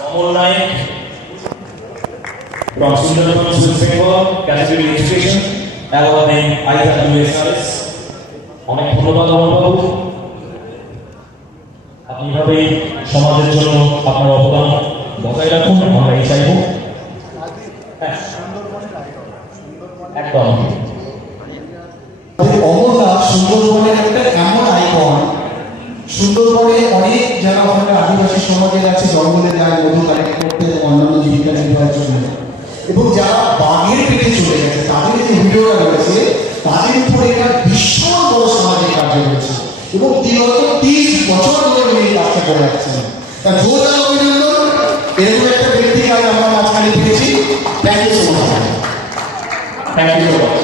Amol Naik from Sundarban, West Bengal, category education, awarding IWSRS. অনেক ধন্যবাদ বাবু, আপনি ভাবে সমাজের জন্য আপনার অবদান বজায় রাখুন, আমরা এই চাইব। একদম অমরনাথ সুন্দরবনের একটা এমন আইকন। সুন্দরবনে অনেক যারা ওখানে আদিবাসী সমাজের আছে, জঙ্গলে যায় মধু কালেক্ট করতে অন্যান্য জীবিকা নির্বাহের জন্য, এবং যারা বাঘের পেটে চলে গেছে তাদের যে ভিডিওটা রয়েছে তাদের উপরে একটা ভীষণ বড় সামাজিক কার্য রয়েছে, এবং বিগত 30 বছর ধরে উনি এই কাজটা করে যাচ্ছেন। তা জোরদার অভিনন্দন, এরকম একটা ব্যক্তি কাজ আমরা মাঝখানে পেয়েছি। Thank you so much. Thank you so much.